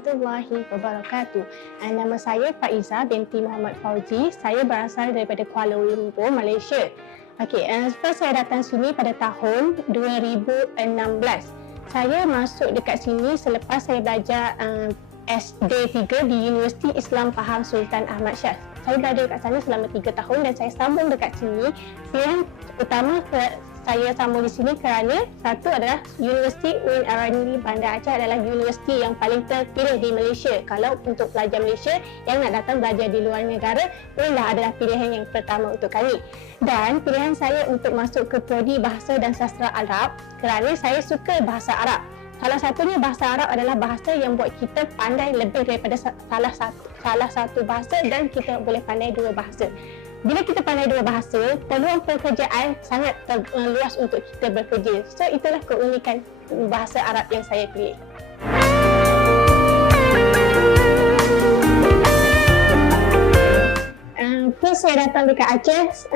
warahmatullahi wabarakatuh. Nama saya Faiza binti Muhammad Fauzi. Saya berasal daripada Kuala Lumpur, Malaysia. First saya datang sini pada tahun 2016. Saya masuk dekat sini selepas saya belajar SD 3 di Universiti Islam Faham Sultan Ahmad Shah. Saya belajar dekat sana selama 3 tahun dan saya sambung dekat sini. Pilihan utama saya sambung di sini kerana satu adalah Universiti UIN Arani Bandar Aceh adalah universiti yang paling terpilih di Malaysia. Kalau untuk pelajar Malaysia yang nak datang belajar di luar negara, UINlah adalah pilihan yang pertama untuk kami. Dan pilihan saya untuk masuk ke Prodi Bahasa dan Sastra Arab kerana saya suka bahasa Arab. Salah satunya bahasa Arab adalah bahasa yang buat kita pandai lebih daripada salah satu bahasa dan kita boleh pandai 2 bahasa. Bila kita pandai 2 bahasa, peluang pekerjaan sangat luas untuk kita bekerja. So itulah keunikan bahasa Arab yang saya pilih. First saya datang dekat Aceh,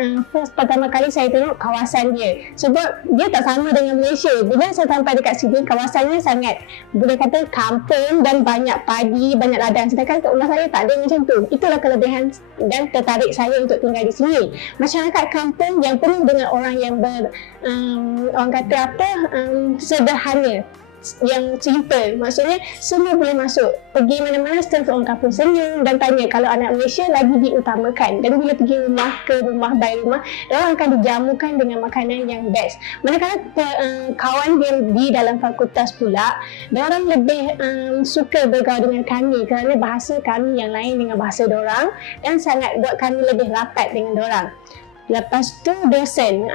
pertama kali saya tengok kawasan dia. Sebab dia tak sama dengan Malaysia. Bila saya sampai dekat sini, kawasannya sangat boleh kata kampung dan banyak padi, banyak ladang. Sedangkan kat rumah saya tak ada macam tu. Itulah kelebihan dan tertarik saya untuk tinggal di sini. Masyarakat kampung yang penuh dengan orang yang orang kata sederhana, yang simple. Maksudnya semua boleh masuk. Pergi mana-mana setiap orang kampung senyum dan tanya. Kalau anak Malaysia lagi diutamakan. Dan bila pergi rumah ke rumah by rumah, orang akan dijamukan dengan makanan yang best. Manakala kawan yang di dalam fakultas pula, orang lebih suka bergaul dengan kami kerana bahasa kami yang lain dengan bahasa dorang dan sangat buat kami lebih rapat dengan dorang. Lepas tu dosen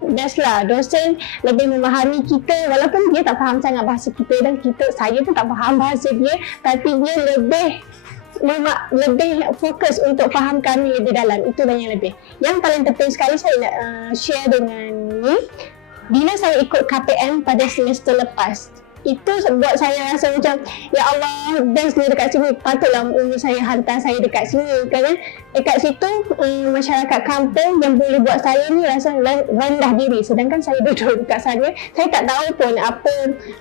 best lah. Dosen lebih memahami kita walaupun dia tak faham sangat bahasa kita dan saya pun tak faham bahasa dia, tapi dia lebih fokus untuk faham kami lebih dalam. Itulah yang lebih. Yang paling penting sekali saya nak share dengan ni, bila saya ikut KPM pada semester lepas, itu buat saya rasa macam ya Allah, best ni dekat sini. Patutlah umi saya hantar saya dekat sini kerana dekat situ masyarakat kampung yang boleh buat saya ni rasa rendah diri. Sedangkan saya duduk dekat sana, saya tak tahu pun apa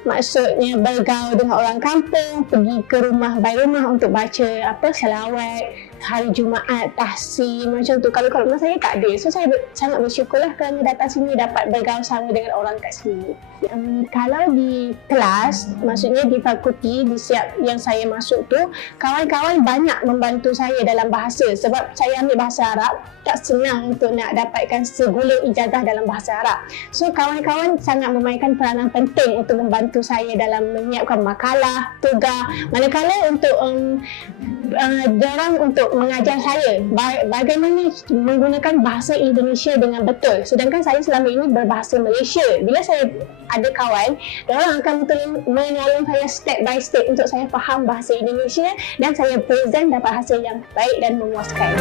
maksudnya bergaul dengan orang kampung, pergi ke rumah by rumah untuk baca selawat hari Jumaat, tahsin macam tu. Kalau rumah saya tak ada. So saya sangat bersyukurlah kerana datang sini dapat bergaul sama dengan orang kat sini. Kalau di kelas, maksudnya di fakulti, di siap yang saya masuk tu, kawan-kawan banyak membantu saya dalam bahasa. Sebab saya ambil bahasa Arab, tak senang untuk nak dapatkan seguling ijazah dalam bahasa Arab. So kawan-kawan sangat memainkan peranan penting untuk membantu saya dalam menyiapkan makalah, tugas. Manakala untuk dorang untuk mengajar saya bagaimana menggunakan bahasa Indonesia dengan betul. Sedangkan saya selama ini berbahasa Malaysia. Bila saya ada kawan, dorang akan menolong saya step by step untuk saya faham bahasa Indonesia dan saya present dapat hasil yang baik dan memuaskan.